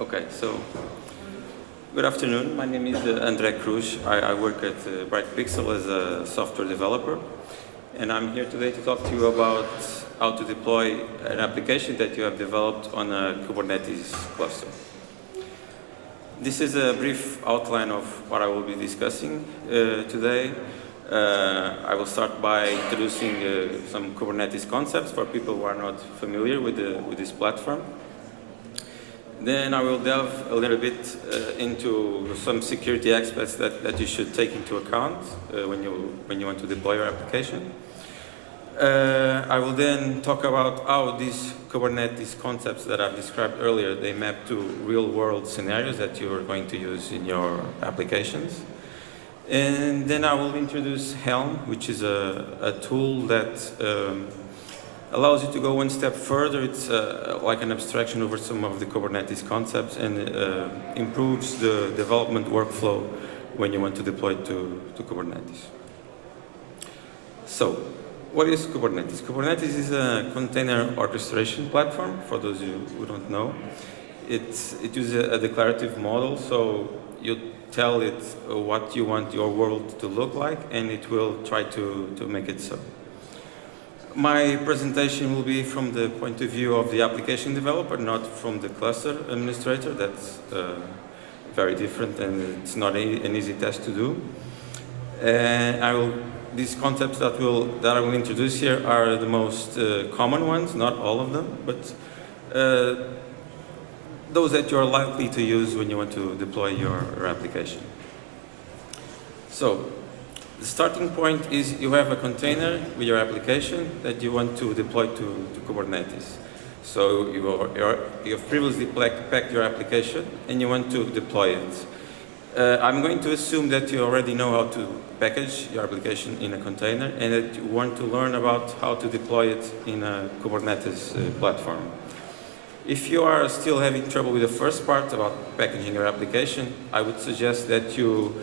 Okay, so good afternoon. My name is André Cruz. I work at Cubectl as a software developer, and I'm here today to talk to you about how to deploy an application that you have developed on a Kubernetes cluster. This is a brief outline of what I will be discussing today. I will start by introducing some Kubernetes concepts for people who are not familiar with this platform. Then I will delve a little bit into some security aspects that you should take into account when you want to deploy your application. I will then talk about how these Kubernetes concepts that I've described earlier, they map to real-world scenarios that you are going to use in your applications. And then I will introduce Helm, which is a tool that allows you to go one step further. It's like an abstraction over some of the Kubernetes concepts and improves the development workflow when you want to deploy to Kubernetes. So, what is Kubernetes? Kubernetes is a container orchestration platform, for those who don't know. It uses a declarative model, so you tell it what you want your world to look like, and it will try to make it so. My presentation will be from the point of view of the application developer, not from the cluster administrator. That's very different, and it's not an easy task to do. And these concepts that I will introduce here are the most common ones, not all of them, but those that you are likely to use when you want to deploy your application. So, the starting point is you have a container with your application that you want to deploy to Kubernetes. So you have previously packed your application and you want to deploy it. I'm going to assume that you already know how to package your application in a container and that you want to learn about how to deploy it in a Kubernetes platform. If you are still having trouble with the first part about packaging your application, I would suggest that you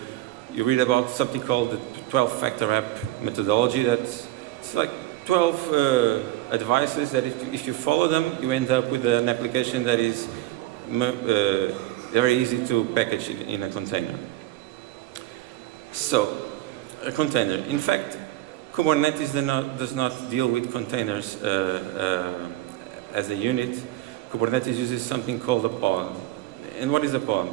read about something called the 12-factor app methodology. It's like 12 advices that if you follow them, you end up with an application that is very easy to package in a container. So, a container. In fact, Kubernetes does not deal with containers as a unit. Kubernetes uses something called a pod. And what is a pod?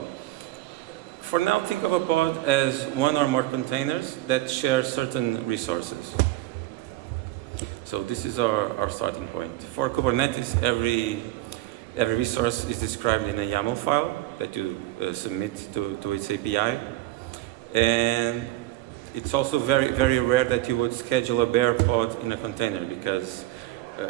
For now, think of a pod as one or more containers that share certain resources. So this is our starting point. For Kubernetes, every resource is described in a YAML file that you submit to its API. And it's also very, very rare that you would schedule a bare pod in a container because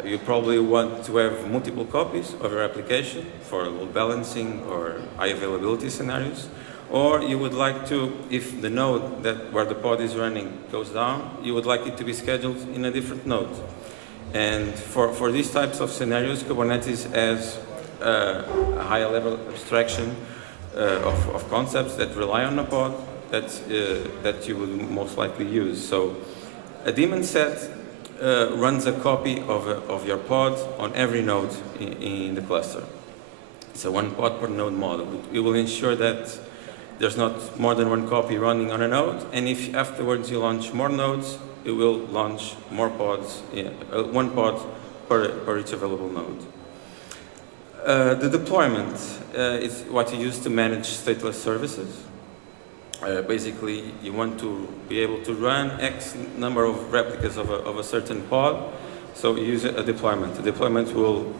you probably want to have multiple copies of your application for load balancing or high availability scenarios. Or you would like to, if the node where the pod is running goes down, you would like it to be scheduled in a different node. And for these types of scenarios, Kubernetes has a higher level abstraction of concepts that rely on a pod that you would most likely use. So a daemon set runs a copy of your pod on every node in the cluster. It's a one pod per node model. It will ensure that there's not more than one copy running on a node, and if afterwards you launch more nodes, it will launch more pods, one pod per each available node. The deployment is what you use to manage stateless services. Basically, you want to be able to run X number of replicas of a certain pod, so you use a deployment. The deployment will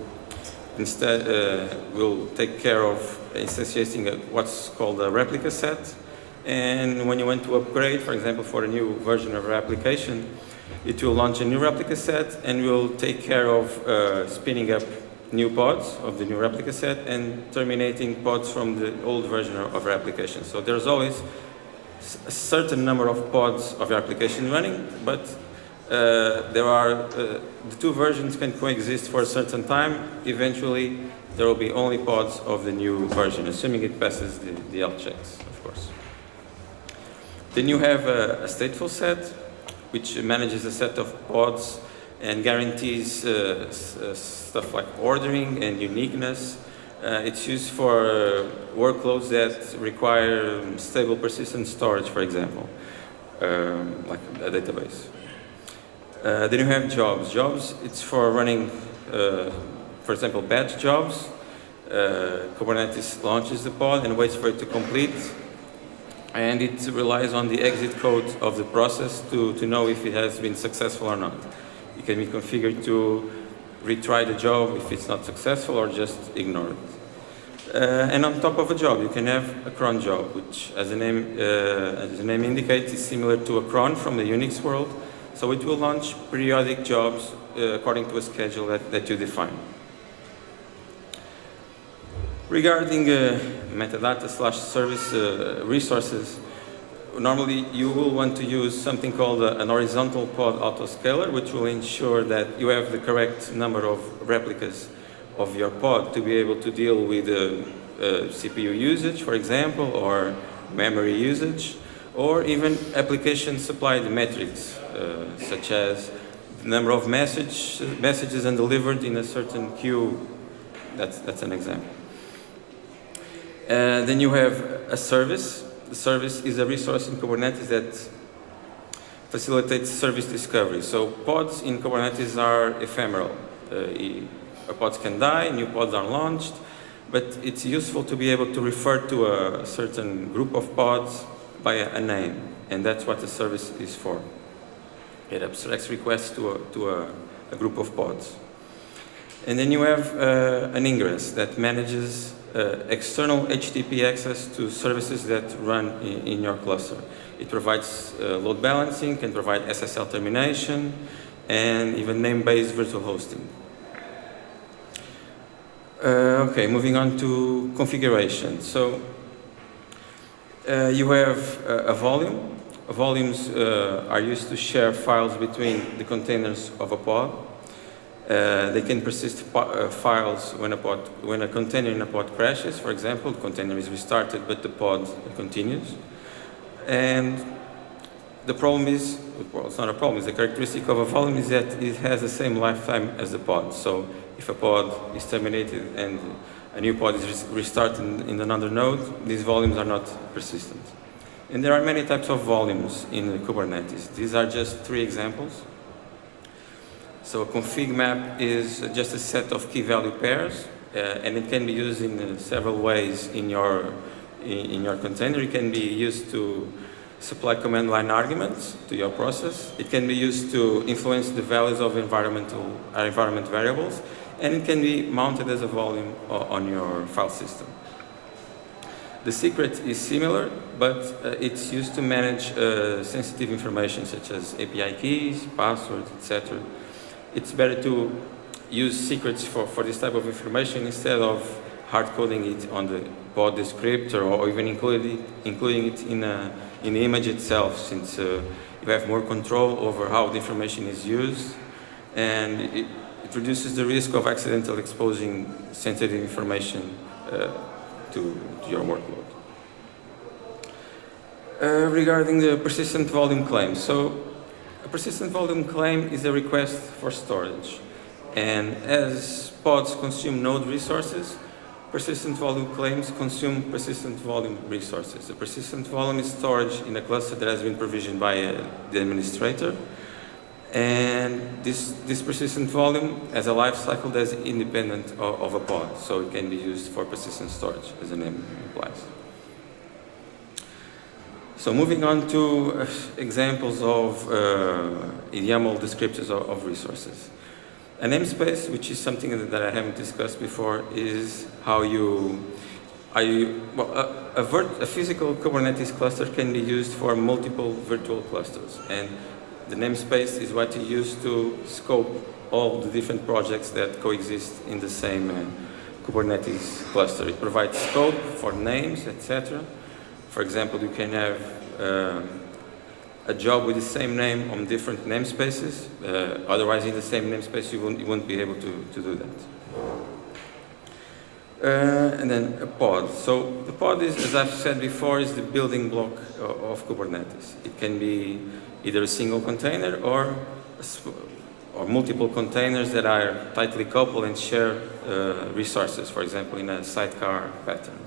take care of instantiating what's called a replica set. And when you want to upgrade, for example, for a new version of your application, it will launch a new replica set and will take care of spinning up new pods of the new replica set and terminating pods from the old version of your application. So there's always a certain number of pods of your application running, but the two versions can coexist for a certain time. Eventually, there will be only pods of the new version, assuming it passes the health checks, of course. Then you have a stateful set, which manages a set of pods and guarantees stuff like ordering and uniqueness It's used for workloads that require stable persistent storage, for example, like a database. Then you have jobs. Jobs, it's for running, for example, batch jobs. Kubernetes launches the pod and waits for it to complete. And it relies on the exit code of the process to know if it has been successful or not. It can be configured to retry the job if it's not successful or just ignore it. And on top of a job, you can have a cron job, which, as the name indicates, is similar to a cron from the Unix world. So it will launch periodic jobs according to a schedule that you define. Regarding metadata/service resources, normally you will want to use something called an horizontal pod autoscaler, which will ensure that you have the correct number of replicas of your pod to be able to deal with CPU usage, for example, or memory usage, or even application supplied metrics, such as the number of messages undelivered in a certain queue. That's an example. Then you have a service. The service is a resource in Kubernetes that facilitates service discovery. So pods in Kubernetes are ephemeral. Pods can die, new pods are launched, but it's useful to be able to refer to a certain group of pods by a name, and that's what the service is for. It abstracts requests to a group of pods. And then you have an Ingress that manages external HTTP access to services that run in your cluster. It provides load balancing, can provide SSL termination, and even name-based virtual hosting. Okay, moving on to configuration. So you have a volume. Volumes are used to share files between the containers of a pod. They can persist files when a container in a pod crashes. For example, the container is restarted, but the pod continues. And the problem is, well, it's not a problem, it's a characteristic of a volume is that it has the same lifetime as the pod. So if a pod is terminated and a new pod is restarted in another node, these volumes are not persistent. And there are many types of volumes in Kubernetes. These are just 3 examples. So a config map is just a set of key value pairs, and it can be used in several ways in your container. It can be used to supply command line arguments to your process. It can be used to influence the values of environment variables, and it can be mounted as a volume on your file system. The secret is similar, but it's used to manage sensitive information such as API keys, passwords, etc. It's better to use secrets for this type of information instead of hard coding it on the pod descriptor or even including it in the image itself, since you have more control over how the information is used, and it reduces the risk of accidentally exposing sensitive information to your workload. Regarding the persistent volume claim, so a persistent volume claim is a request for storage, and as pods consume node resources, persistent volume claims consume persistent volume resources. The persistent volume is storage in a cluster that has been provisioned by the administrator, and this persistent volume has a life cycle that is independent of a pod, so it can be used for persistent storage, as the name implies. So moving on to examples of YAML descriptors of resources. A namespace, which is something that I haven't discussed before, is how a physical Kubernetes cluster can be used for multiple virtual clusters, and the namespace is what you use to scope all the different projects that coexist in the same Kubernetes cluster. It provides scope for names, etc. For example, you can have a job with the same name on different namespaces. Otherwise, in the same namespace, you won't be able to do that. And then a pod. So the pod is, as I've said before, is the building block of Kubernetes. It can be either a single container or or multiple containers that are tightly coupled and share resources, for example, in a sidecar pattern.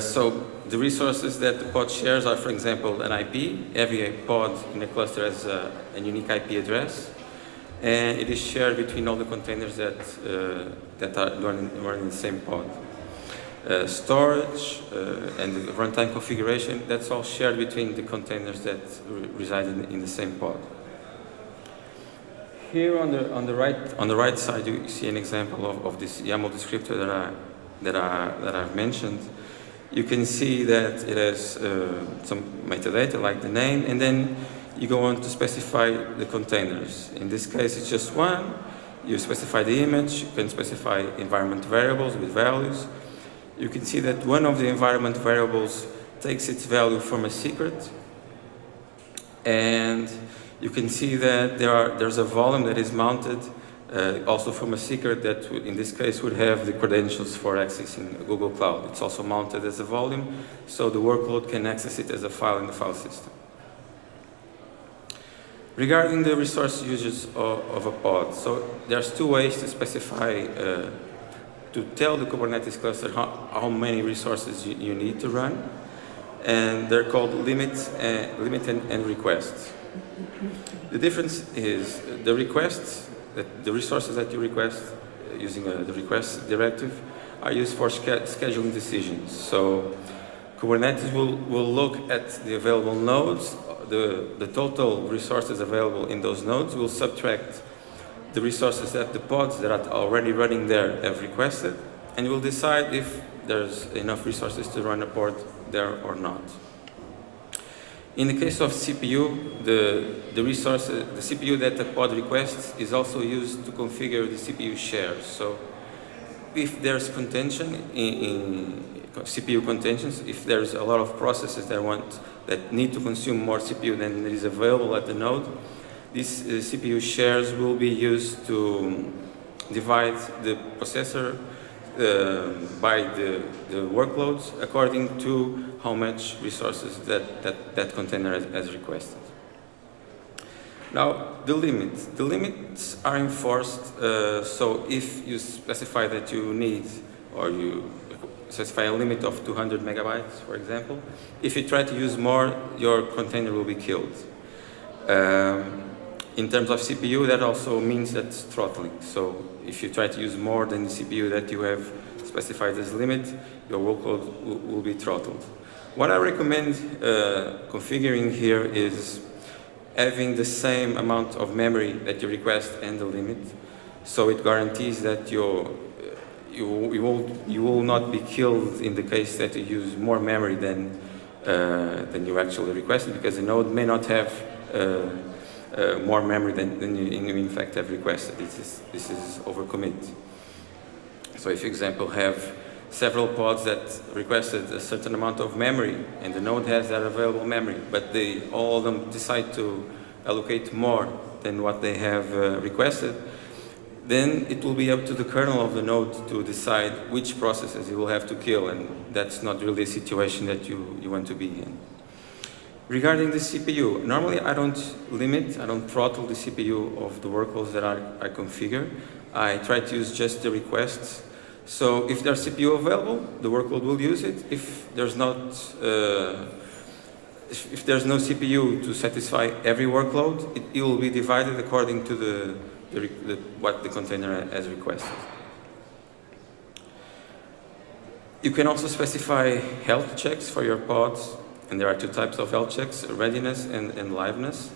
So the resources that the pod shares are, for example, an IP. Every pod in a cluster has a unique IP address, and it is shared between all the containers that are running in the same pod. Storage and the runtime configuration, that's all shared between the containers that reside in the same pod. Here on the right side, you see an example of this YAML descriptor that I've mentioned. You can see that it has some metadata like the name, and then you go on to specify the containers. In this case, it's just one. You specify the image. You can specify environment variables with values. You can see that one of the environment variables takes its value from a secret, and you can see that there's a volume that is mounted also from a secret that in this case would have the credentials for accessing Google Cloud. It's also mounted as a volume, so the workload can access it as a file in the file system. Regarding the resource usage of a pod, so there's two ways to specify, to tell the Kubernetes cluster how many resources you need to run, and they're called limit and request. The difference is the requests, the resources that you request using the request directive are used for scheduling decisions. So Kubernetes will look at the available nodes, the total resources available in those nodes, will subtract the resources that the pods that are already running there have requested, and will decide if there's enough resources to run a pod there or not. In the case of CPU, the CPU that the pod requests is also used to configure the CPU shares. So if there's contention in CPU contentions, if there's a lot of processes that need to consume more CPU than is available at the node, these CPU shares will be used to divide the processor by the workloads according to how much resources that container has requested. Now, the limits are enforced, so if you specify that you need, or you specify a limit of 200 megabytes, for example, if you try to use more, your container will be killed. In terms of CPU, that also means that's throttling. So if you try to use more than the CPU that you have specified as limit, your workload will be throttled. What I recommend configuring here is having the same amount of memory that you request and the limit, so it guarantees that you will not be killed in the case that you use more memory than you actually requested, because the node may not have more memory than you in fact have requested. This is overcommit. So if you, for example, have several pods that requested a certain amount of memory, and the node has that available memory, but all of them decide to allocate more than what they have requested, then it will be up to the kernel of the node to decide which processes you will have to kill, and that's not really a situation that you want to be in. Regarding the CPU, normally I don't throttle the CPU of the workloads that I configure. I try to use just the requests. So if there's CPU available, the workload will use it. If there's not, if there's no CPU to satisfy every workload, it will be divided according to what the container has requested. You can also specify health checks for your pods, and there are two types of health checks: readiness and liveness.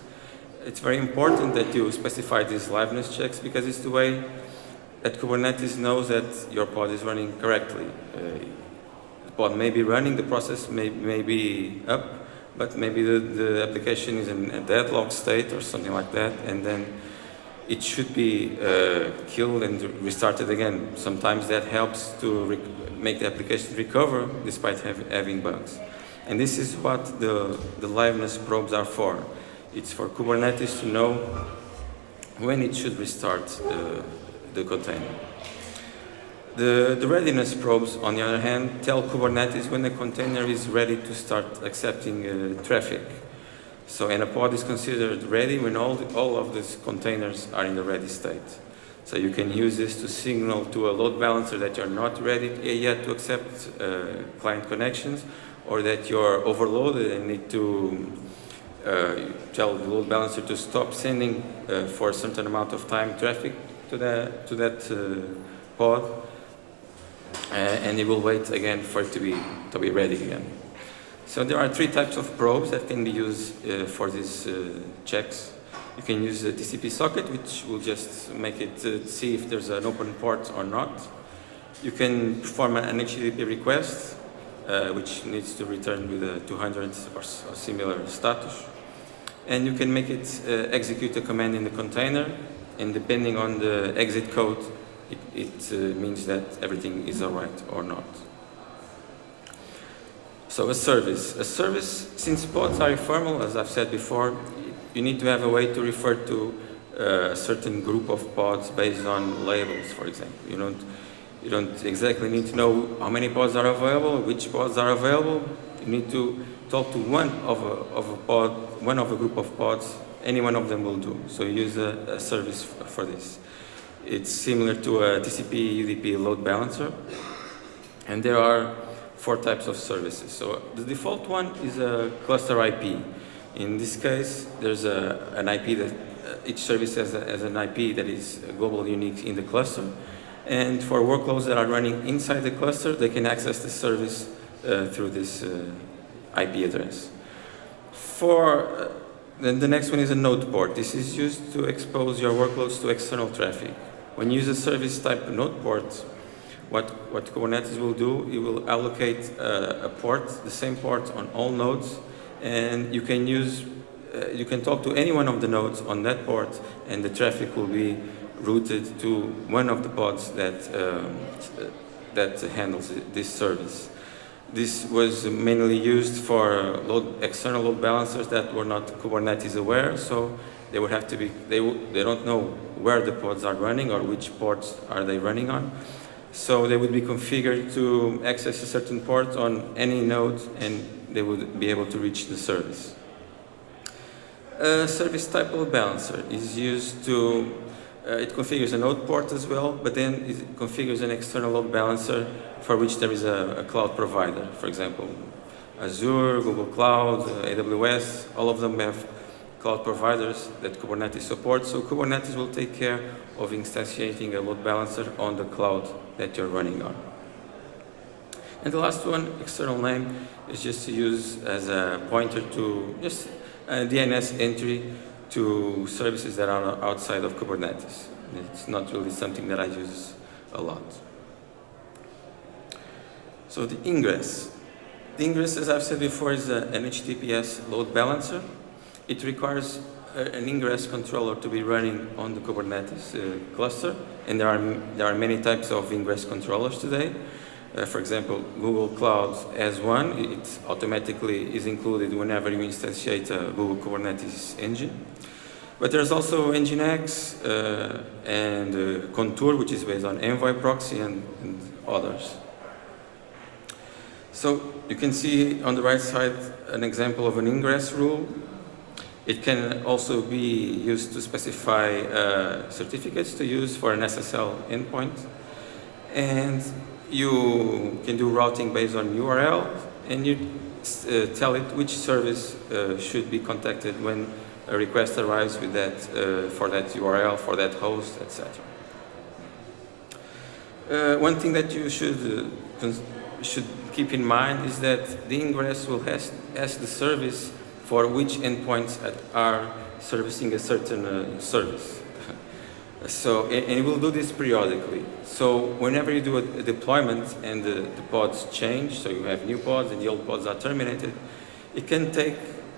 It's very important that you specify these liveness checks, because it's the way that Kubernetes knows that your pod is running correctly. The pod may be running, the process may be up, but maybe the application is in a deadlock state or something like that, and then it should be killed and restarted again. Sometimes that helps to make the application recover despite having bugs. And this is what the liveness probes are for. It's for Kubernetes to know when it should restart the container. The readiness probes, on the other hand, tell Kubernetes when the container is ready to start accepting traffic. So, and a pod is considered ready when all of these containers are in the ready state. So you can use this to signal to a load balancer that you're not ready yet to accept client connections, or that you're overloaded and need to tell the load balancer to stop sending for a certain amount of time traffic to that pod, and it will wait again for it to be ready again. So there are 3 types of probes that can be used for these checks. You can use the TCP socket, which will just make it see if there's an open port or not. You can perform an HTTP request, which needs to return with a 200 or similar status. And you can make it execute a command in the container, and depending on the exit code, it means that everything is all right or not. So a service, since pods are ephemeral, as I've said before, you need to have a way to refer to a certain group of pods based on labels, for example. You don't exactly need to know how many pods are available, which pods are available. You need to talk to one of a group of pods. Any one of them will do. So you use a service for this. It's similar to a TCP UDP load balancer. And there are 4 types of services. So the default one is a cluster IP. In this case, there's an IP that each service has an IP that is globally unique in the cluster. And for workloads that are running inside the cluster, they can access the service through this IP address. Then the next one is a node port. This is used to expose your workloads to external traffic. When you use a service type node port, what Kubernetes will do, it will allocate a port, the same port on all nodes, and you can talk to any one of the nodes on that port, and the traffic will be routed to one of the pods that handles this service. This was mainly used for external load balancers that were not Kubernetes aware, so they would have to be, they don't know where the pods are running or which ports are they running on. So they would be configured to access a certain port on any node, and they would be able to reach the service. A service type load balancer is used to, it configures a node port as well, but then it configures an external load balancer for which there is a cloud provider. For example, Azure, Google Cloud, AWS, all of them have cloud providers that Kubernetes supports. So Kubernetes will take care of instantiating a load balancer on the cloud that you're running on. And the last one, external name, is just to use as a pointer to just a DNS entry to services that are outside of Kubernetes. It's not really something that I use a lot. So the Ingress. The Ingress, as I've said before, is an HTTPS load balancer. It requires an Ingress controller to be running on the Kubernetes cluster, and there are many types of Ingress controllers today. For example, Google Cloud has one. It automatically is included whenever you instantiate a Google Kubernetes engine. But there's also nginx and Contour, which is based on Envoy proxy and others. So you can see on the right side an example of an ingress rule. It can also be used to specify certificates to use for an SSL endpoint. And you can do routing based on URL, and you tell it which service should be contacted when a request arrives with that, for that URL, for that host, etc. One thing that you should keep in mind is that the ingress will ask the service for which endpoints are servicing a certain service. So, and it will do this periodically. So whenever you do a deployment and the pods change, so you have new pods and the old pods are terminated, it can take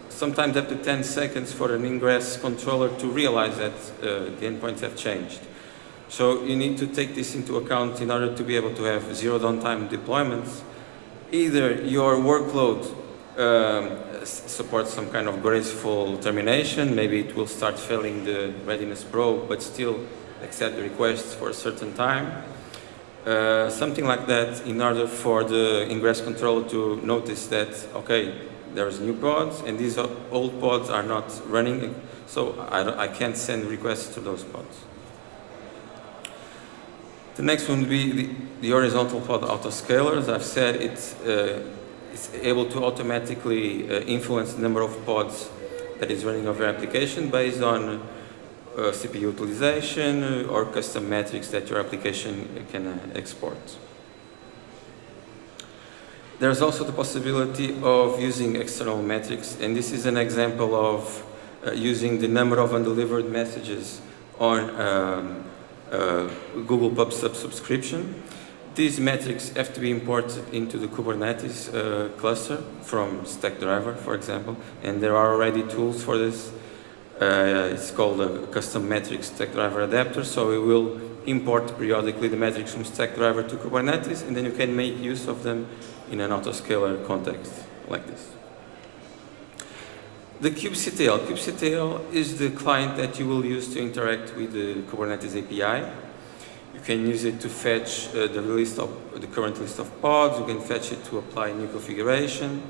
sometimes up to 10 seconds for an ingress controller to realize that the endpoints have changed. So you need to take this into account in order to be able to have zero downtime deployments. Either your workload supports some kind of graceful termination, maybe it will start failing the readiness probe, but still accept the requests for a certain time. Something like that, in order for the ingress controller to notice that, okay, there's new pods, and these old pods are not running, so I can't send requests to those pods. The next one would be the horizontal pod autoscaler. As I've said, it's able to automatically influence the number of pods that is running over your application based on CPU utilization or custom metrics that your application can export. There's also the possibility of using external metrics, and this is an example of using the number of undelivered messages on Google PubSub subscription. These metrics have to be imported into the Kubernetes cluster from Stackdriver, for example, and there are already tools for this. It's called a custom metrics Stackdriver adapter, so it will import periodically the metrics from Stackdriver to Kubernetes, and then you can make use of them in an autoscaler context like this. The Cubectl. Cubectl is the client that you will use to interact with the Kubernetes API. You can use it to fetch the current list of pods. You can fetch it to apply new configuration.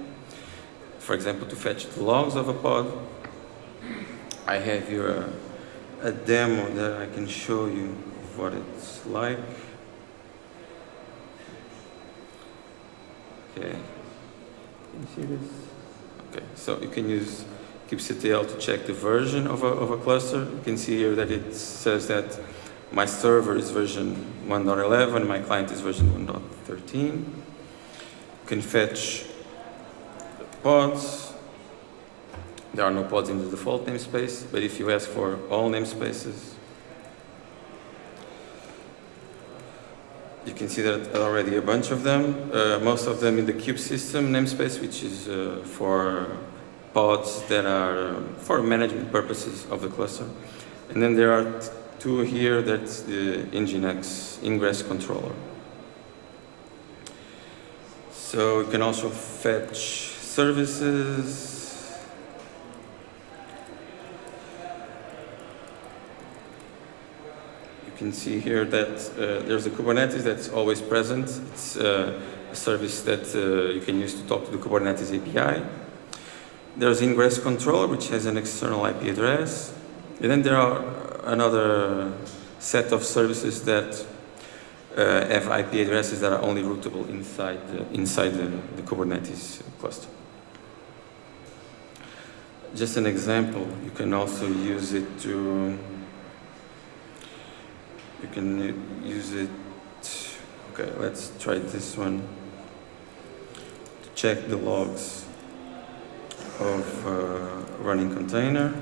For example, to fetch the logs of a pod. I have here a demo that I can show you what it's like. Okay, can you see this? Okay, so you can use Cubectl to check the version of a cluster. You can see here that it says that my server is version 1.11, my client is version 1.13. You can fetch pods. There are no pods in the default namespace, but if you ask for all namespaces, you can see that already a bunch of them, most of them in the kube system namespace, which is for pods that are for management purposes of the cluster. And then there are two here, that's the nginx Ingress controller. So you can also fetch services. You can see here that there's a Kubernetes that's always present. It's a service that you can use to talk to the Kubernetes API. There's Ingress controller, which has an external IP address. And then there are another set of services that have IP addresses that are only routable inside the Kubernetes cluster. Just an example, you can also use it to, okay, let's try this one, to check the logs of running container.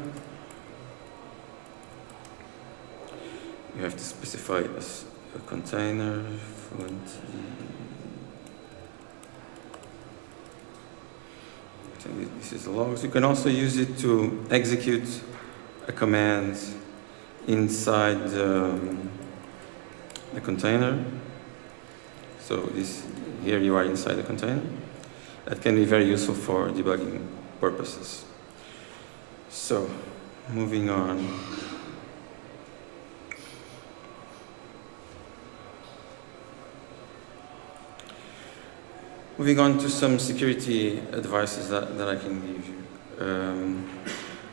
You have to specify a container, this is the logs. You can also use it to execute a command inside the container. So here you are inside the container. That can be very useful for debugging purposes. So, moving on. Moving on to some security advices that I can give you.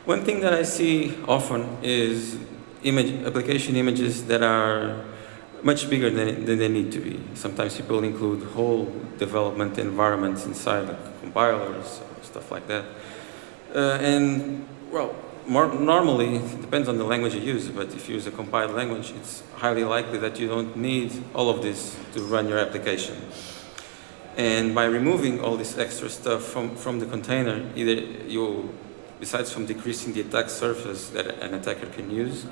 One thing that I see often is application images that are much bigger than they need to be. Sometimes people include whole development environments inside like compilers, or stuff like that. And, well, normally, it depends on the language you use, but if you use a compiled language, it's highly likely that you don't need all of this to run your application. And by removing all this extra stuff from the container, either besides from decreasing the attack surface that an attacker can use,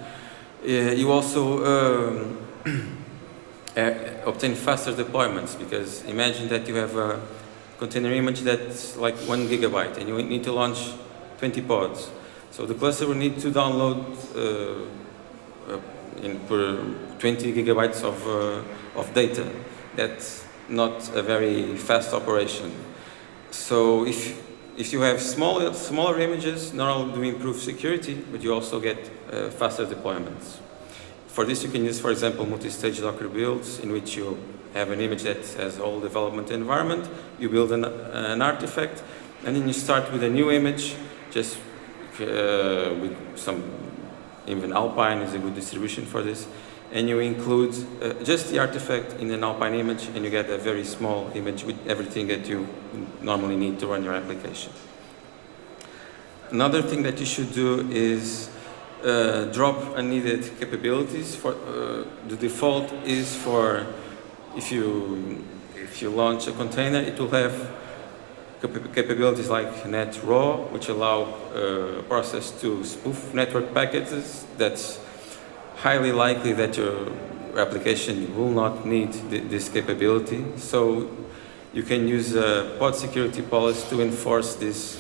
you also obtain faster deployments, because imagine that you have a container image that's like 1 gigabyte and you need to launch 20 pods. So the cluster will need to download per 20 gigabytes of data. That's not a very fast operation. So if you have smaller images, not only do you improve security, but you also get faster deployments. For this, you can use, for example, multi-stage Docker builds, in which you have an image that has a whole development environment. You build an artifact, And then you start with a new image, just with some, even Alpine is a good distribution for this. And you include just the artifact in an Alpine image, and you get a very small image with everything that you normally need to run your application. Another thing that you should do is drop unneeded capabilities. The default is for if you launch a container, it will have capabilities like net raw, which allow a process to spoof network packets. That's highly likely that your application will not need this capability. So you can use a pod security policy to enforce this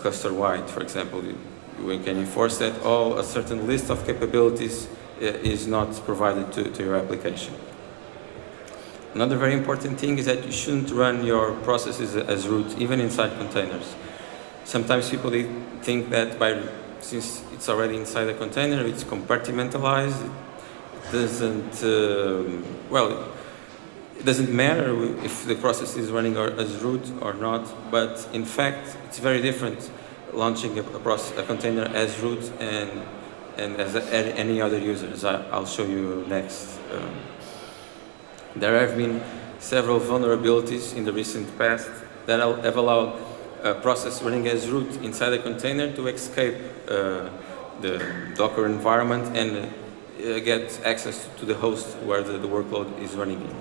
cluster-wide, for example. We can enforce that a certain list of capabilities is not provided to your application. Another very important thing is that you shouldn't run your processes as root, even inside containers. Sometimes people think that since it's already inside a container, it's compartmentalized. It doesn't, it doesn't matter if the process is running as root or not, but in fact, it's very different launching a container as root and as any other user, as I'll show you next. There have been several vulnerabilities in the recent past that have allowed a process running as root inside a container to escape the Docker environment and get access to the host where the workload is running in.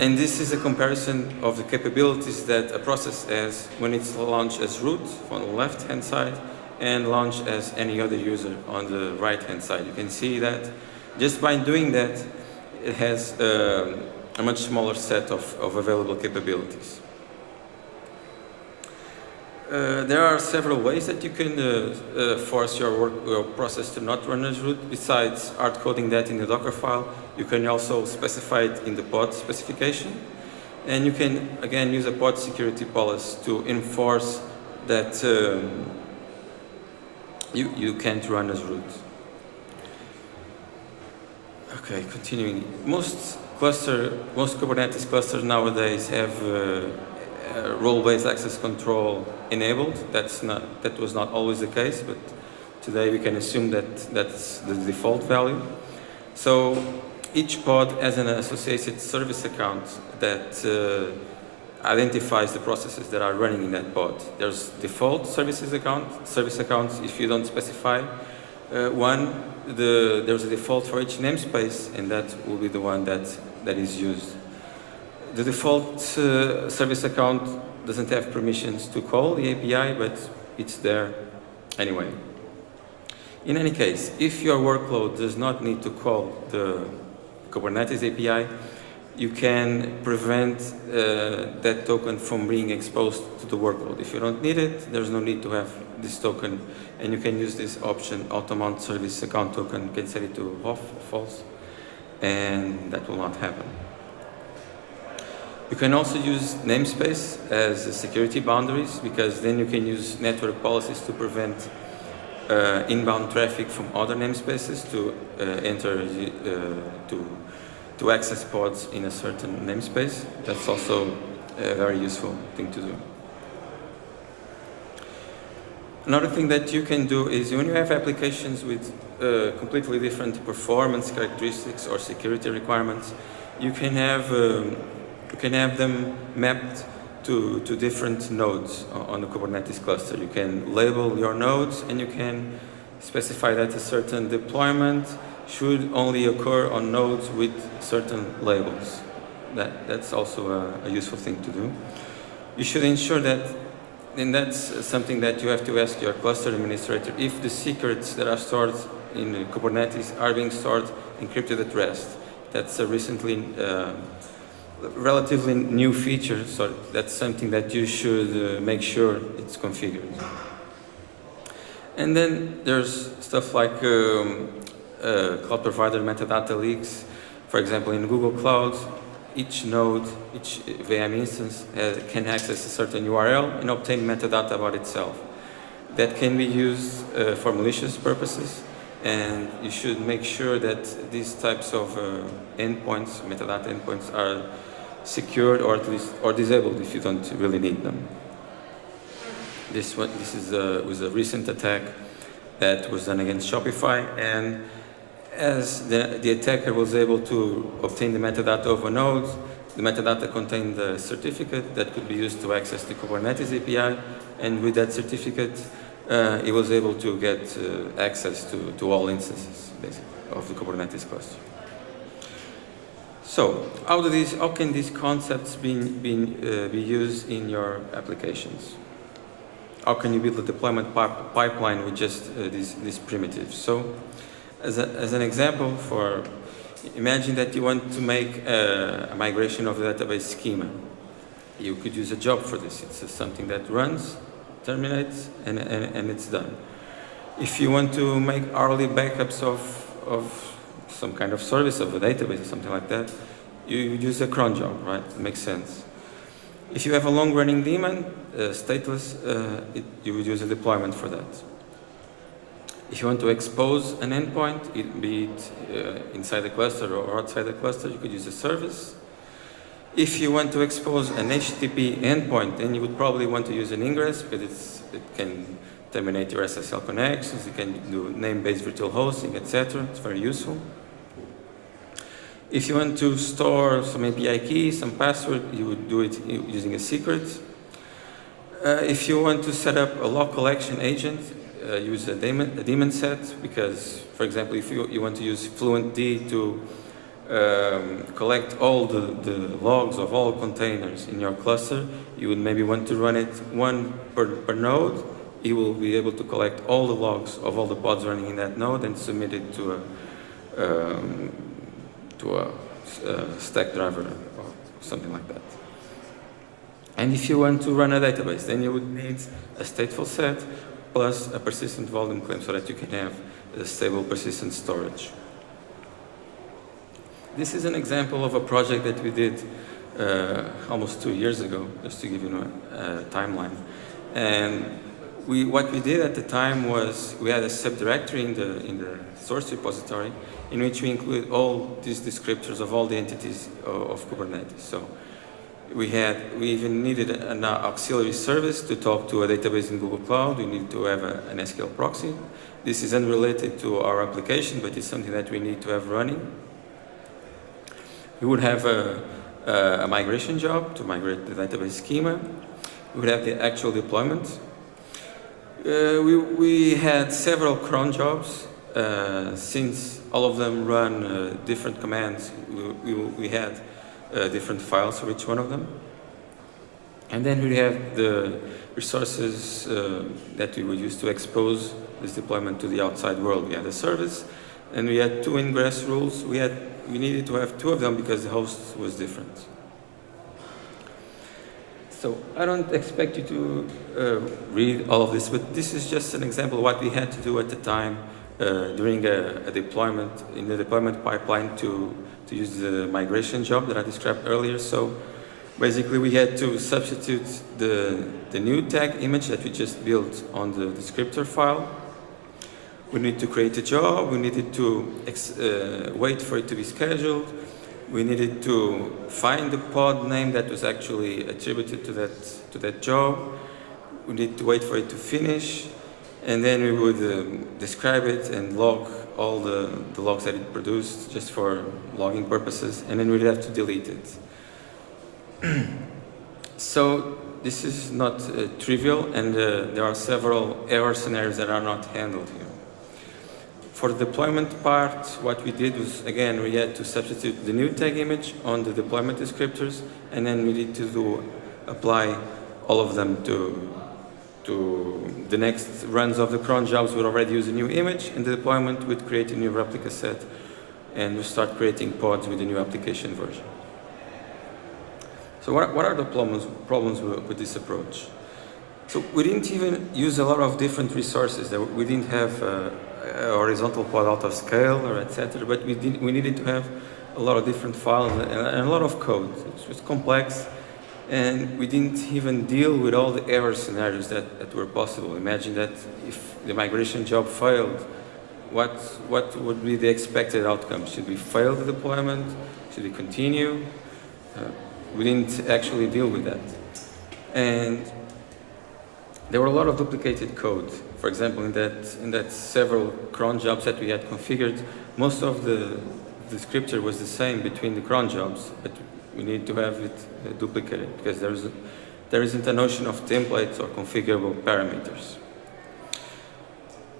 And this is a comparison of the capabilities that a process has when it's launched as root on the left-hand side and launched as any other user on the right-hand side. You can see that just by doing that, it has a much smaller set of available capabilities. There are several ways that you can force your process to not run as root. Besides hard coding that in the Docker file, you can also specify it in the pod specification. And you can, again, use a pod security policy to enforce that you can't run as root. Okay, continuing. Most Kubernetes clusters nowadays have role-based access control enabled. That was not always the case, but today we can assume that that's the default value. So each pod has an associated service account that identifies the processes that are running in that pod. There's default service accounts if you don't specify one. There's a default for each namespace, and that will be the one that is used. The default service account doesn't have permissions to call the API, but it's there anyway. In any case, if your workload does not need to call the Kubernetes API, you can prevent that token from being exposed to the workload. If you don't need it, there's no need to have this token, and you can use this option, Ottoman service account token. You can set it to off or false, and that will not happen. You can also use namespace as security boundaries, because then you can use network policies to prevent inbound traffic from other namespaces to enter to access pods in a certain namespace. That's also a very useful thing to do. Another thing that you can do is when you have applications with completely different performance characteristics or security requirements, you can have them mapped to different nodes on the Kubernetes cluster. You can label your nodes, and you can specify that a certain deployment should only occur on nodes with certain labels. That's also a useful thing to do. You should ensure that, and that's something that you have to ask your cluster administrator, if the secrets that are stored in Kubernetes are being stored encrypted at rest. That's a recently relatively new feature, so that's something that you should make sure it's configured. And then there's stuff like cloud provider metadata leaks. For example, in Google Cloud, each node, each VM instance can access a certain URL and obtain metadata about itself. That can be used for malicious purposes, and you should make sure that these types of endpoints, metadata endpoints, are secured or at least disabled if you don't really need them. This was a recent attack that was done against Shopify, and as the attacker was able to obtain the metadata of a node, the metadata contained the certificate that could be used to access the Kubernetes API, and with that certificate, he was able to get access to all instances, basically, of the Kubernetes cluster. So, how can these concepts be used in your applications? How can you build a deployment pipeline with just these primitives? So, as an example, imagine that you want to make a migration of the database schema. You could use a job for this. It's something that runs, terminates, and it's done. If you want to make hourly backups of some kind of service of a database or something like that, you use a cron job, right? It makes sense. If you have a long-running daemon, stateless, you would use a deployment for that. If you want to expose an endpoint, be it inside the cluster or outside the cluster, you could use a service. If you want to expose an HTTP endpoint, then you would probably want to use an Ingress, because it can terminate your SSL connections, it can do name-based virtual hosting, etc. It's very useful. If you want to store some API key, some password, you would do it using a secret. If you want to set up a log collection agent, use a daemon set, because, for example, if you want to use fluentd to collect all the logs of all containers in your cluster, you would maybe want to run it one per node. You will be able to collect all the logs of all the pods running in that node and submit it to a stack driver or something like that. And if you want to run a database, then you would need a stateful set plus a persistent volume claim so that you can have a stable persistent storage. This is an example of a project that we did almost 2 years ago, just to give you a timeline. And what we did at the time was we had a subdirectory in the source repository in which we include all these descriptors of all the entities of Kubernetes. So we even needed an auxiliary service to talk to a database in Google Cloud. We need to have an SQL proxy. This is unrelated to our application, but it's something that we need to have running. We would have a migration job to migrate the database schema. We would have the actual deployment. We had several cron jobs. Since all of them run different commands, we had different files for each one of them. And then we have the resources that we would use to expose this deployment to the outside world. We had a service, and we had 2 ingress rules. We needed to have 2 of them because the host was different. So I don't expect you to read all of this, but this is just an example of what we had to do at the time during a deployment, in the deployment pipeline to use the migration job that I described earlier. So basically we had to substitute the new tag image that we just built on the descriptor file. We need to create a job. We needed to wait for it to be scheduled. We needed to find the pod name that was actually attributed to that job. We need to wait for it to finish, and then we would describe it and log all the logs that it produced just for logging purposes, and then we'd have to delete it. So this is not trivial, and there are several error scenarios that are not handled here. For the deployment part, what we did was, again, we had to substitute the new tag image on the deployment descriptors, and then we need to apply all of them to the next runs of the cron jobs. Would already use a new image, and the deployment would create a new replica set, and we start creating pods with the new application version. So what are the problems with this approach? So we didn't even use a lot of different resources. We didn't have a horizontal pod out of scale or etc. But we needed to have a lot of different files and a lot of code. It was complex, and we didn't even deal with all the error scenarios that were possible. Imagine that if the migration job failed, what would be the expected outcome? Should we fail the deployment? Should we continue? we didn't actually deal with that. And there were a lot of duplicated code. For example, in that several cron jobs that we had configured, most of the descriptor was the same between the cron jobs, but we need to have it duplicated because there isn't a notion of templates or configurable parameters.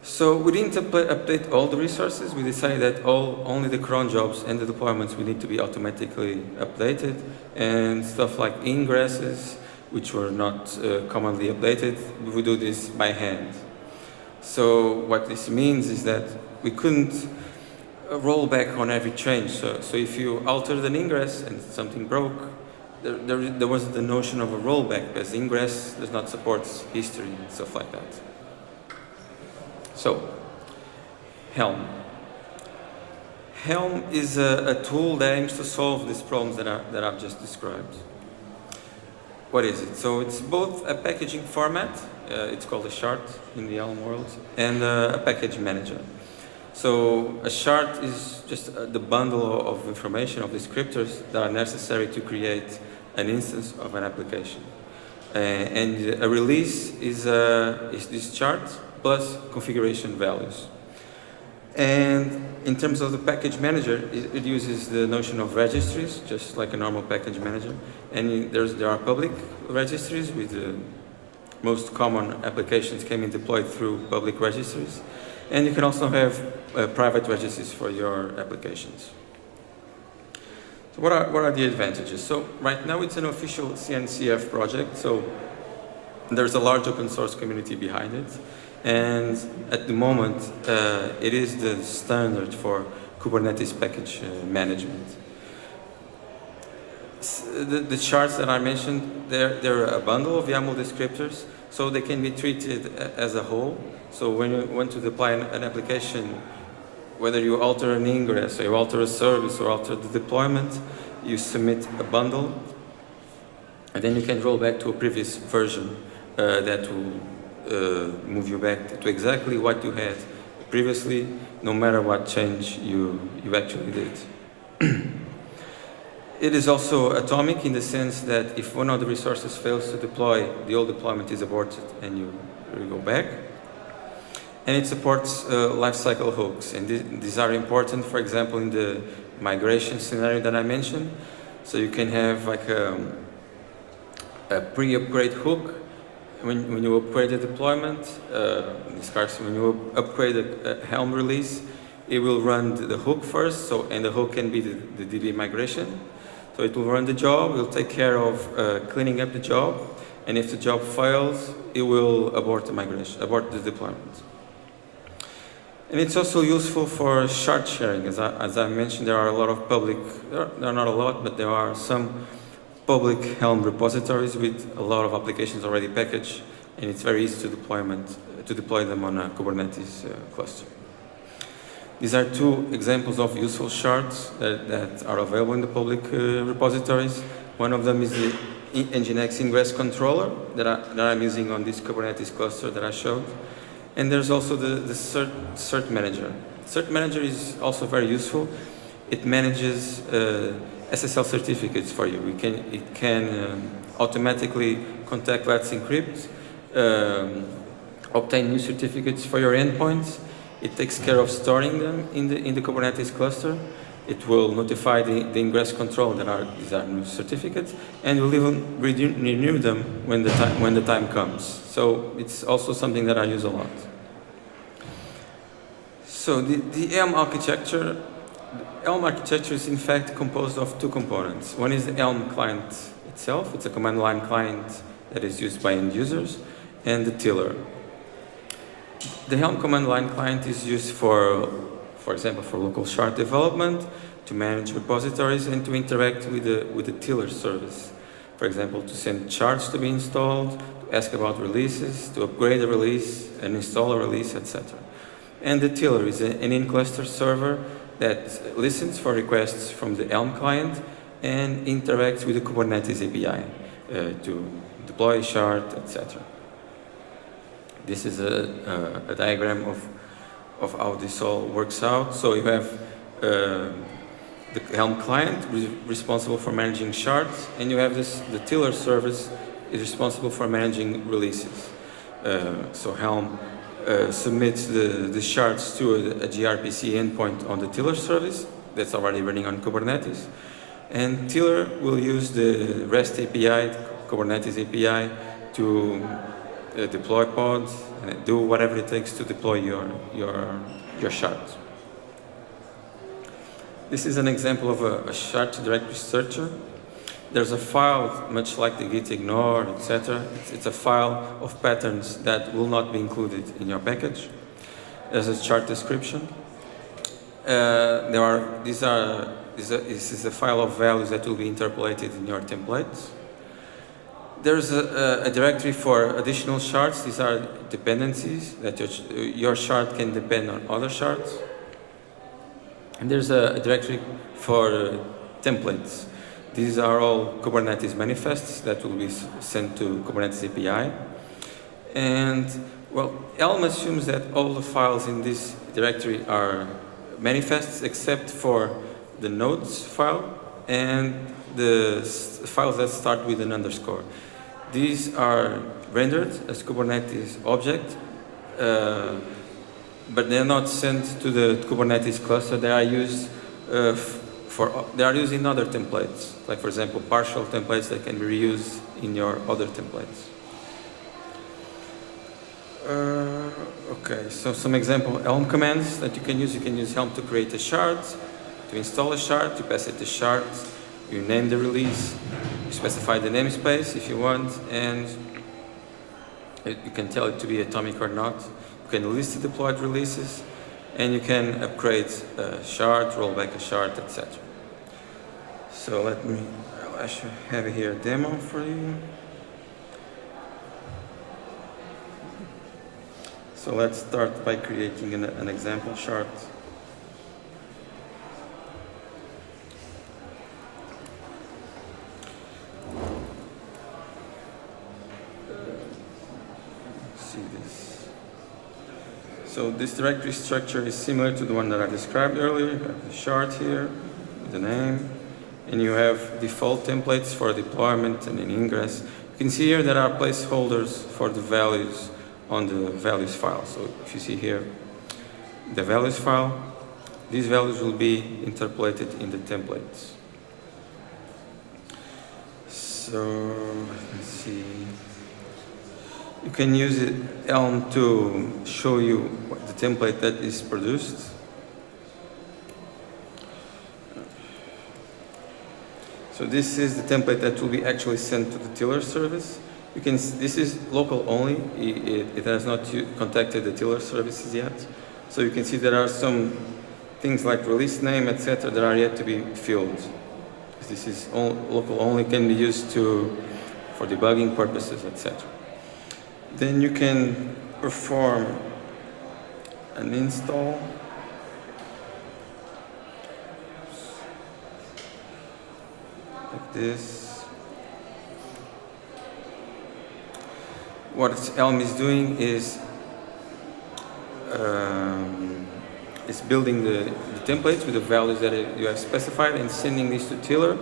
So we didn't update all the resources. We decided that only the cron jobs and the deployments will need to be automatically updated, and stuff like ingresses, which were not commonly updated, we do this by hand. So what this means is that we couldn't roll back on every change. So if you altered an ingress and something broke, there wasn't the notion of a rollback, because Ingress does not support history and stuff like that. So, Helm. Helm is a tool that aims to solve these problems that I've just described. What is it? So it's both a packaging format, it's called a chart in the Helm world, and a package manager. So a chart is just the bundle of information, of descriptors that are necessary to create an instance of an application. And a release is this chart plus configuration values. And in terms of the package manager, it uses the notion of registries, just like a normal package manager. And there are public registries with the most common applications can be deployed through public registries. And you can also have private registries for your applications. So what are the advantages? So right now it's an official CNCF project, so there's a large open source community behind it. And at the moment, it is the standard for Kubernetes package management. The charts that I mentioned, they're a bundle of YAML descriptors, so they can be treated as a whole. So when you want to deploy an application, whether you alter an ingress, or you alter a service, or alter the deployment, you submit a bundle, and then you can roll back to a previous version that will move you back to exactly what you had previously, no matter what change you actually did. It is also atomic in the sense that if one of the resources fails to deploy, the old deployment is aborted and you go back. And it supports lifecycle hooks, and these are important, for example, in the migration scenario that I mentioned. So you can have like a pre-upgrade hook. When you upgrade a deployment, in this case, when you upgrade a Helm release, it will run the hook first, and the hook can be the DB migration. So it will run the job, it will take care of cleaning up the job, and if the job fails, it will abort the migration, abort the deployment. And it's also useful for shard sharing. As I mentioned, there are a lot of public, there are not a lot, but there are some public Helm repositories with a lot of applications already packaged, and it's very easy to deploy them on a Kubernetes cluster. These are two examples of useful shards that are available in the public repositories. One of them is the nginx ingress controller that I'm using on this Kubernetes cluster that I showed. And there's also the cert manager. Cert manager is also very useful. It manages SSL certificates for you. It can automatically contact Let's Encrypt, obtain new certificates for your endpoints. It takes care of storing them in the Kubernetes cluster. It will notify the ingress control that these are new certificates, and will even renew them when the time comes. So it's also something that I use a lot. So the Helm architecture is in fact composed of two components. One is the Helm client itself. It's a command line client that is used by end users, and the tiller. The Helm command line client is used for example, for local shard development, to manage repositories, and to interact with the tiller service. For example, to send charts to be installed, to ask about releases, to upgrade a release, and install a release, etc. And the tiller is an in-cluster server that listens for requests from the Helm client and interacts with the Kubernetes API to deploy a shard, etc. This is a diagram of how this all works out. So you have the the Helm client responsible for managing shards, and you have the tiller service is responsible for managing releases. So Helm submits the shards to a gRPC endpoint on the tiller service that's already running on Kubernetes. And tiller will use the REST API, Kubernetes API, to deploy pods and do whatever it takes to deploy your shards. This is an example of a shard directory searcher. There's a file, much like the git ignore, etc. It's a file of patterns that will not be included in your package. There's a chart description. This is a file of values that will be interpolated in your templates. There's a directory for additional shards. These are dependencies that your shard can depend on other shards. And there's a directory for templates. These are all Kubernetes manifests that will be sent to Kubernetes API. And, well, Helm assumes that all the files in this directory are manifests except for the nodes file and the files that start with an underscore. These are rendered as Kubernetes object, but they're not sent to the Kubernetes cluster. They are used in other templates, like for example partial templates that can be reused in your other templates. Okay, so some example Helm commands that you can use. You can use Helm to create a shard, to install a shard, to pass it the shard. You name the release, you specify the namespace if you want, and you can tell it to be atomic or not. You can list the deployed releases, and you can upgrade a shard, roll back a shard, etc. So I should have here a demo for you. So let's start by creating an example shard. So this directory structure is similar to the one that I described earlier. You have the shard here, the name, and you have default templates for deployment and in Ingress. You can see here there are placeholders for the values on the values file. So if you see here the values file, these values will be interpolated in the templates. So let's see. You can use Helm to show you the template that is produced. So this is the template that will be actually sent to the tiller service. This is local only. It has not contacted the tiller services yet. So you can see there are some things like release name, etc. that are yet to be filled. This is local only, can be used for debugging purposes, etc. Then you can perform an install. Like this. What Helm is doing is building the templates with the values that you have specified and sending these to tiller.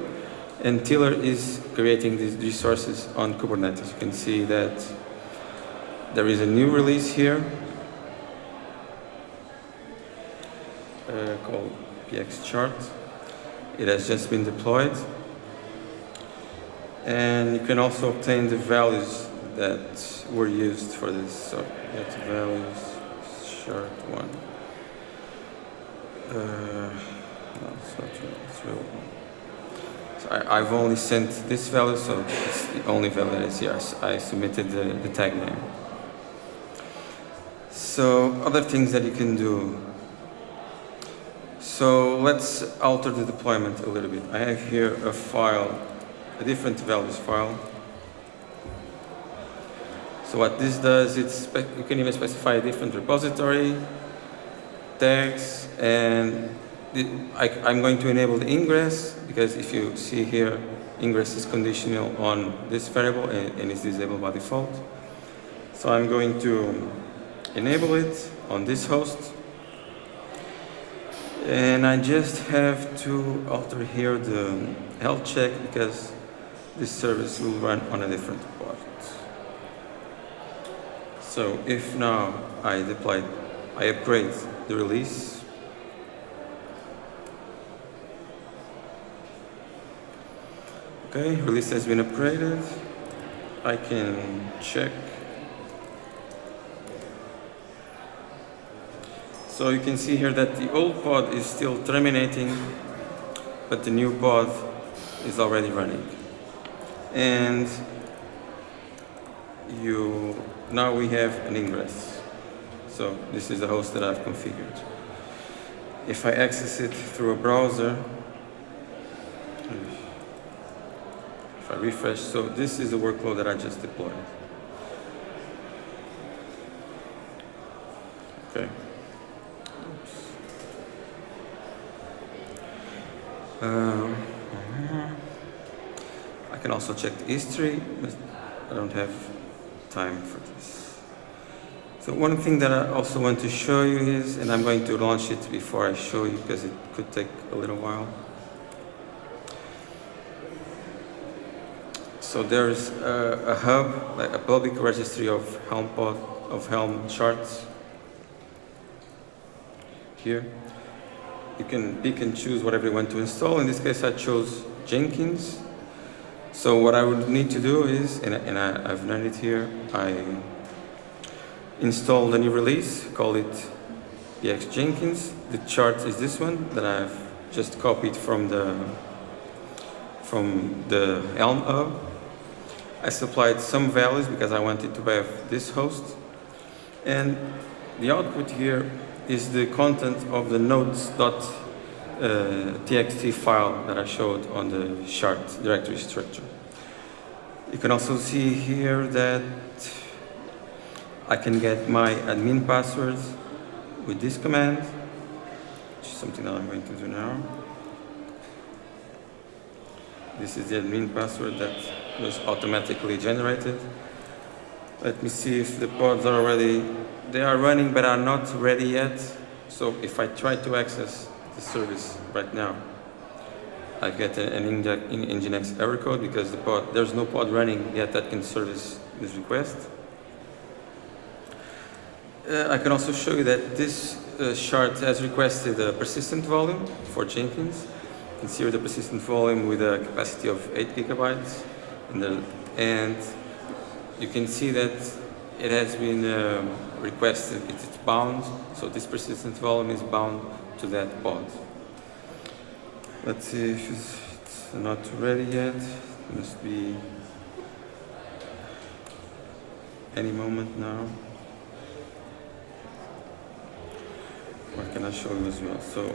And tiller is creating these resources on Kubernetes. You can see that there is a new release here called pxchart. It has just been deployed. And you can also obtain the values that were used for this. So that's values, chart 1. No, it's not true. It's real. So I've only sent this value, so it's the only value that is here. I submitted the tag name. So other things that you can do. So let's alter the deployment a little bit. I have here a file, a different values file. So what this does, you can even specify a different repository, tags, and I'm going to enable the Ingress, because if you see here, Ingress is conditional on this variable and is disabled by default. So I'm going to enable it on this host. And I just have to alter here the health check because this service will run on a different pod. So if now I upgrade the release, okay, release has been upgraded. I can check. So you can see here that the old pod is still terminating, but the new pod is already running. And now we have an ingress. So this is the host that I've configured. If I access it through a browser, if I refresh, so this is the workload that I just deployed. Okay. I can also check the history, but I don't have time for this. So one thing that I also want to show you is, and I'm going to launch it before I show you because it could take a little while. So there's a hub, like a public registry of Helm charts here. You can pick and choose whatever you want to install. In this case, I chose Jenkins. So what I would need to do is, and I've done it here, I installed a new release, call it px Jenkins. The chart is this one that I've just copied from the Helm hub. I supplied some values because I wanted to have this host. And the output here is the content of the nodes.txt file that I showed on the chart directory structure. You can also see here that I can get my admin password with this command, which is something that I'm going to do now. This is the admin password that was automatically generated. Let me see if the pods are already, they are running but are not ready yet. So if I try to access the service right now, I get an nginx error code because there's no pod running yet that can service this request. I can also show you that this chart has requested a persistent volume for Jenkins. You can see here the persistent volume with a capacity of 8 gigabytes. And you can see that it has been requested, it's bound, so this persistent volume is bound to that pod. Let's see if it's not ready yet. It must be any moment now. What can I show you as well? So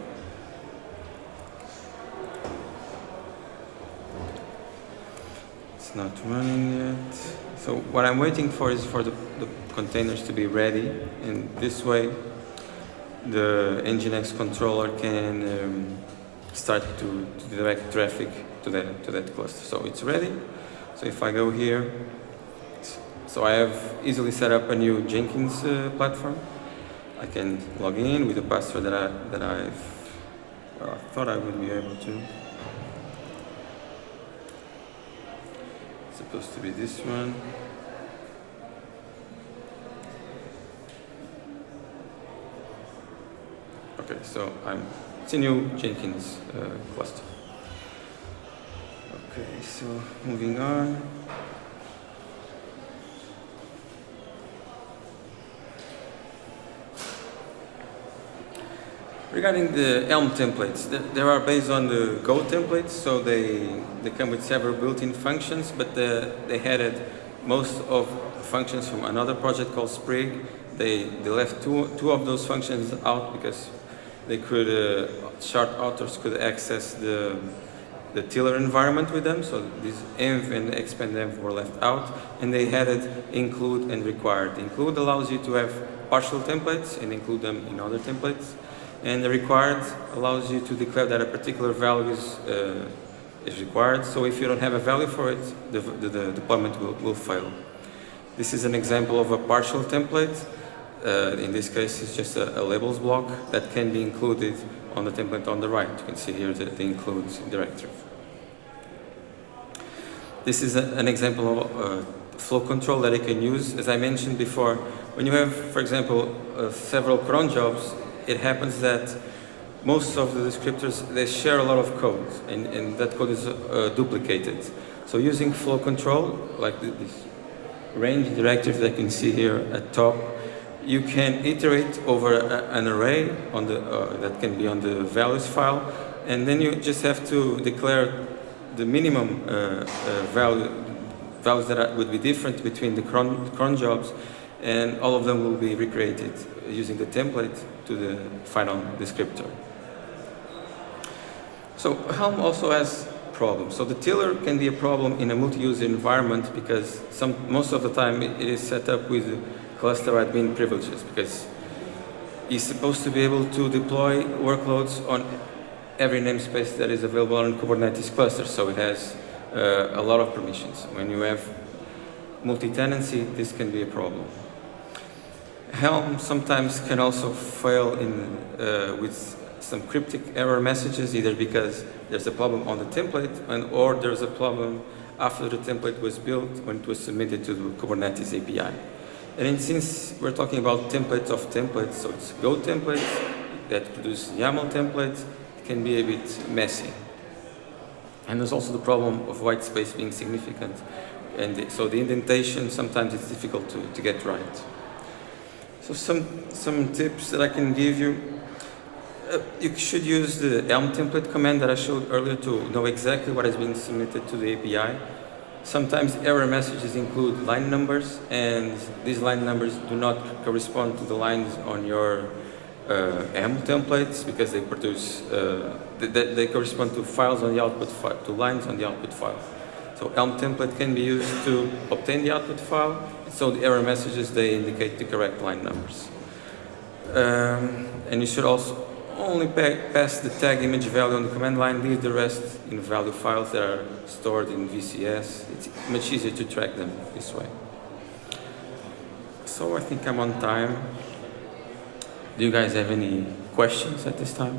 it's not running yet. So what I'm waiting for is for the containers to be ready, and this way the nginx controller can start to direct traffic to that cluster. So it's ready. So if I go here, so I have easily set up a new Jenkins platform. I can log in with the password that I thought I would be able to. It's supposed to be this one. Okay, so it's a new Jenkins cluster. Okay, so moving on. Regarding the Helm templates, they are based on the Go templates, so they come with several built-in functions, but they added most of the functions from another project called Sprig. They left two of those functions out because they could, chart authors could access the tiller environment with them, so these env and expand env were left out, and they added include and required. Include allows you to have partial templates and include them in other templates. And the required allows you to declare that a particular value is required. So if you don't have a value for it, the deployment will fail. This is an example of a partial template. In this case, it's just a labels block that can be included on the template on the right. You can see here the includes directory. This is an example of flow control that I can use. As I mentioned before, when you have, for example, several cron jobs, it happens that most of the descriptors, they share a lot of code, and that code is duplicated. So using flow control, like this range directive that you can see here at top, you can iterate over an array on the, that can be on the values file, and then you just have to declare the minimum values that would be different between the cron jobs, and all of them will be recreated using the template to the final descriptor. So Helm also has problems. So the tiller can be a problem in a multi-user environment because most of the time it is set up with cluster admin privileges, because it's supposed to be able to deploy workloads on every namespace that is available on Kubernetes cluster. So it has a lot of permissions. When you have multi-tenancy, this can be a problem. Helm sometimes can also fail in, with some cryptic error messages, either because there's a problem on the template or there's a problem after the template was built when it was submitted to the Kubernetes API. And since we're talking about templates of templates, so it's Go templates that produce YAML templates, it can be a bit messy. And there's also the problem of white space being significant. And so the indentation, sometimes it's difficult to get right. So some tips that I can give you. You should use the Helm template command that I showed earlier to know exactly what has been submitted to the API. Sometimes error messages include line numbers, and these line numbers do not correspond to the lines on your Helm templates because they produce, they correspond to files on the output file, to lines on the output file. So Helm template can be used to obtain the output file, so the error messages, they indicate the correct line numbers. And you should also only pass the tag image value on the command line, leave the rest in value files that are stored in VCS. It's much easier to track them this way. So I think I'm on time. Do you guys have any questions at this time?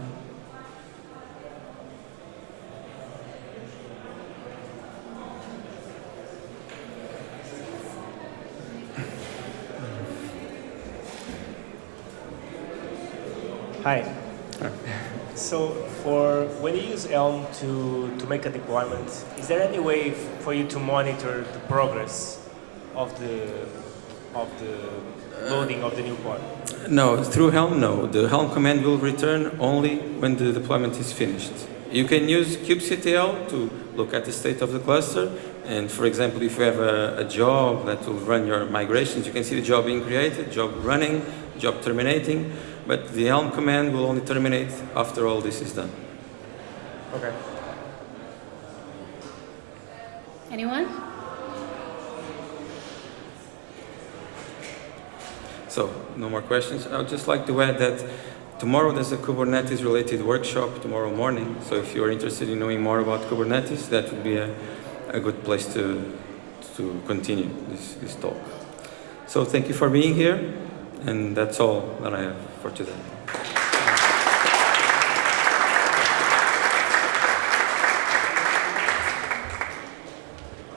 Hi. So for when you use Helm to make a deployment, is there any way for you to monitor the progress of the loading of the new pod? No, through Helm, no. The Helm command will return only when the deployment is finished. You can use Cubectl to look at the state of the cluster, and for example, if you have a job that will run your migrations, you can see the job being created, job running, job terminating. But the Helm command will only terminate after all this is done. Okay. Anyone? So, no more questions. I would just like to add that tomorrow there's a Kubernetes related workshop tomorrow morning. So if you're interested in knowing more about Kubernetes, that would be a good place to continue this talk. So thank you for being here, and that's all that I have for today.